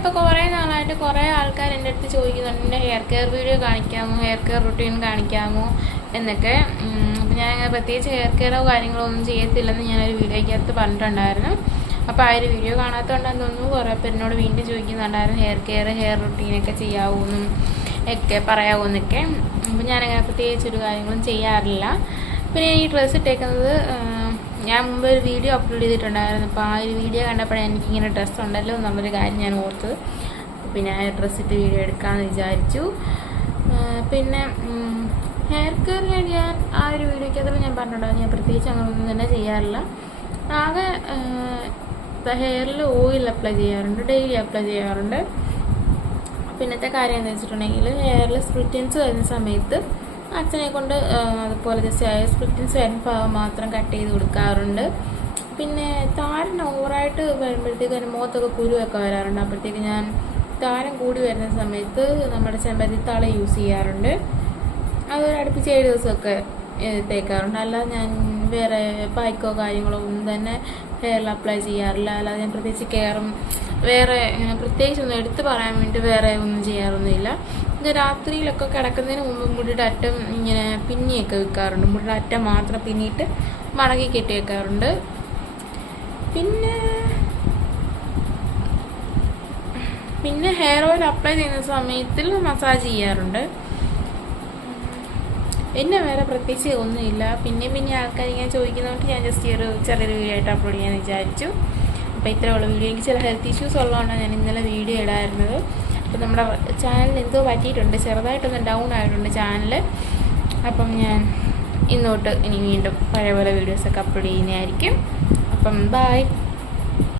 ഇപ്പോൾ കുറേ നാളായിട്ട് കുറേ ആൾക്കാർ എന്റെ അടുത്ത് ചോദിക്കുന്നുണ്ട് എന്റെ ഹെയർ കെയർ വീഡിയോ കാണിക്കാമോ? ഹെയർ കെയർ റുട്ടീൻ കാണിക്കാമോ? എന്നൊക്കെ. അപ്പം ഞാൻ അങ്ങനെ പ്രത്യേകിച്ച് ഹെയർ കെയറോ കാര്യങ്ങളോ ഒന്നും ചെയ്യത്തില്ലെന്ന് ഞാനൊരു വീഡിയോയ്ക്കകത്ത് പറഞ്ഞിട്ടുണ്ടായിരുന്നു. അപ്പോൾ ആ ഒരു വീഡിയോ കാണാത്തതുകൊണ്ട് തോന്നുന്നു കുറേ പേരിനോട് വീണ്ടും ചോദിക്കുന്നുണ്ടായിരുന്നു ഹെയർ കെയർ ഹെയർ റുട്ടീനൊക്കെ ചെയ്യാവൂന്നും ഒക്കെ പറയാവൂന്നൊക്കെ. അപ്പോൾ ഞാനങ്ങനെ പ്രത്യേകിച്ചൊരു കാര്യങ്ങളും ചെയ്യാറില്ല. പിന്നെ ഈ ഡ്രസ്സ് ഇട്ടേക്കുന്നത് ഞാൻ മുമ്പ് ഒരു വീഡിയോ അപ്ലോഡ് ചെയ്തിട്ടുണ്ടായിരുന്നു. അപ്പോൾ ആ ഒരു വീഡിയോ കണ്ടപ്പോഴാണ് എനിക്കിങ്ങനെ ഡ്രസ്സ് ഉണ്ടല്ലോ എന്നുള്ളൊരു കാര്യം ഞാൻ ഓർത്തത് പിന്നെ ആ ഡ്രസ്സ് ഇട്ട് വീഡിയോ എടുക്കാമെന്ന് വിചാരിച്ചു. പിന്നെ ഹെയർ കെയർ ഞാൻ ആ ഒരു വീഡിയോയ്ക്കകത്ത് ഞാൻ പറഞ്ഞിട്ടുണ്ടായിരുന്നു. ഞാൻ പ്രത്യേകിച്ച് അങ്ങനെ ഒന്നും തന്നെ ചെയ്യാറില്ല. ആകെ ഹെയറിൽ ഓയിൽ അപ്ലൈ ചെയ്യാറുണ്ട് ഡെയിലി അപ്ലൈ ചെയ്യാറുണ്ട്. പിന്നത്തെ കാര്യം എന്ന് വെച്ചിട്ടുണ്ടെങ്കിൽ ഹെയറിൽ സ്പ്രിറ്റിൻസ് വരുന്ന സമയത്ത് അച്ഛനെ കൊണ്ട് അതുപോലെ ജസ്റ്റ് സ്പ്ലിറ്റൻസ് വരുന്ന ഭാഗം മാത്രം കട്ട് ചെയ്ത് കൊടുക്കാറുണ്ട്. പിന്നെ താരൻ ഓവറായിട്ട് വരുമ്പോഴത്തേക്ക് അതിന് മുഖത്തൊക്കെ കുരുവൊക്കെ വരാറുണ്ട്. അപ്പോഴത്തേക്ക് ഞാൻ താരം കൂടി വരുന്ന സമയത്ത് നമ്മുടെ ചെമ്പരത്തിത്താള യൂസ് ചെയ്യാറുണ്ട്. അതൊരു അടുപ്പിച്ച് ഏഴ് ദിവസമൊക്കെ തേക്കാറുണ്ട്. അല്ലാതെ ഞാൻ വേറെ പായ്ക്കോ കാര്യങ്ങളോ ഒന്നും തന്നെ ഹെയറിൽ അപ്ലൈ ചെയ്യാറില്ല. അല്ലാതെ ഞാൻ പ്രത്യേകിച്ച് കെയറും വേറെ പ്രത്യേകിച്ച് ഒന്നും എടുത്തു പറയാൻ വേണ്ടി വേറെ ഒന്നും ചെയ്യാറൊന്നുമില്ല. ഇത് രാത്രിയിലൊക്കെ കിടക്കുന്നതിന് മുമ്പ് മുടിയുടെ അറ്റം ഇങ്ങനെ പിന്നിയൊക്കെ വെക്കാറുണ്ട്. മുടിയുടെ അറ്റം മാത്രം പിന്നിയിട്ട് മടങ്ങി കെട്ടി വെക്കാറുണ്ട്. പിന്നെ പിന്നെ ഹെയർ ഓയിൽ അപ്ലൈ ചെയ്യുന്ന സമയത്തിൽ മസാജ് ചെയ്യാറുണ്ട്. എന്നെ വേറെ പ്രത്യേകിച്ച് ഒന്നുമില്ല. പിന്നെ പിന്നെ ആൾക്കാർ ഇങ്ങനെ ചോദിക്കുന്നതുകൊണ്ട് ഞാൻ ജസ്റ്റ് ഒരു ചെറിയൊരു വീഡിയോ ആയിട്ട് അപ്ലോഡ് ചെയ്യാൻ വിചാരിച്ചു. അപ്പോൾ ഇത്രയുള്ള വീഡിയോ എനിക്ക് ചില ഹെൽത്ത് ഇഷ്യൂസ് ഉള്ളതുകൊണ്ടാണ് ഞാൻ ഇന്നലെ വീഡിയോ ഇടായിരുന്നത് അപ്പോൾ നമ്മുടെ ചാനൽ എന്തോ പറ്റിയിട്ടുണ്ട്. ചെറുതായിട്ടൊന്ന് ഡൗൺ ആയിട്ടുണ്ട് ചാനൽ അപ്പം ഞാൻ ഇന്നോട്ട് ഇനി വീണ്ടും പഴയ പോലെ വീഡിയോസൊക്കെ അപ്ലോഡ് ചെയ്യുന്നതായിരിക്കും. അപ്പം ബായ്